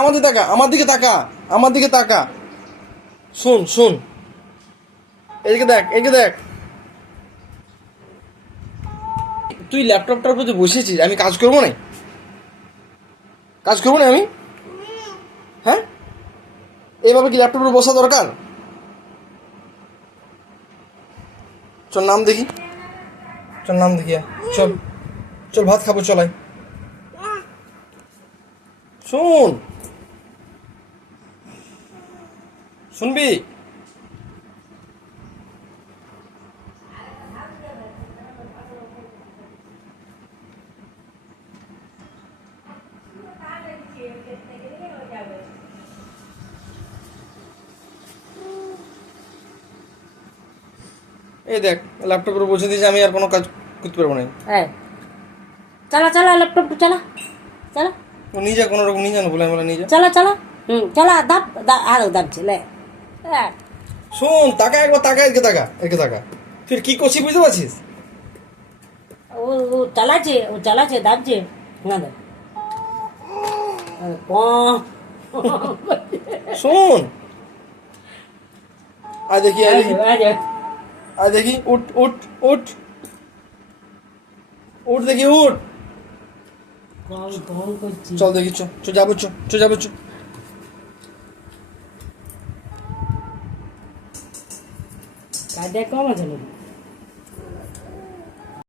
আমার দিকে তাকা, আমার দিকে তাকা, আমার দিকে তাকা। শোন শোন, এদিকে দেখ, এদিকে দেখ। তুই ল্যাপটপটার উপর যে বসেছিস, আমি কাজ করবো না? কাজ করবো না আমি? হ্যাঁ, এইভাবে কি ল্যাপটপের উপর বসা দরকার? চল নাম দেখি, চল নাম দেখি, চল চল ভাত খাবো, চলাই। শোন, শুনবি? এই দেখ, ল্যাপটপের বসে দিয়েছি, আমি আর কোনো কাজ করতে পারবো না। হ্যাঁ, চালা চালা ল্যাপটপ চালা চালা ও নিয়ে যা, কোনো রকম নিয়ে জানো বলে, আমরা নিয়ে যা। চালা চালা চালা দাব আরো দাবছে লে। হ্যাঁ, শোন, টাকা একবার টাকা, এদিকে টাকা, এদিকে টাকা। তুই কি করছিস বুঝতে পারছিস? ও চালাচ্ছে দাবছে না দেখ। শোন, আয় দেখি, আয় দেখি, আয় দেখি, উঠ উঠ উঠ উঠ দেখি, উঠ। চল দেখি, চ যাবো, চ যাবো, চ। কাজে কম আছে নাকি?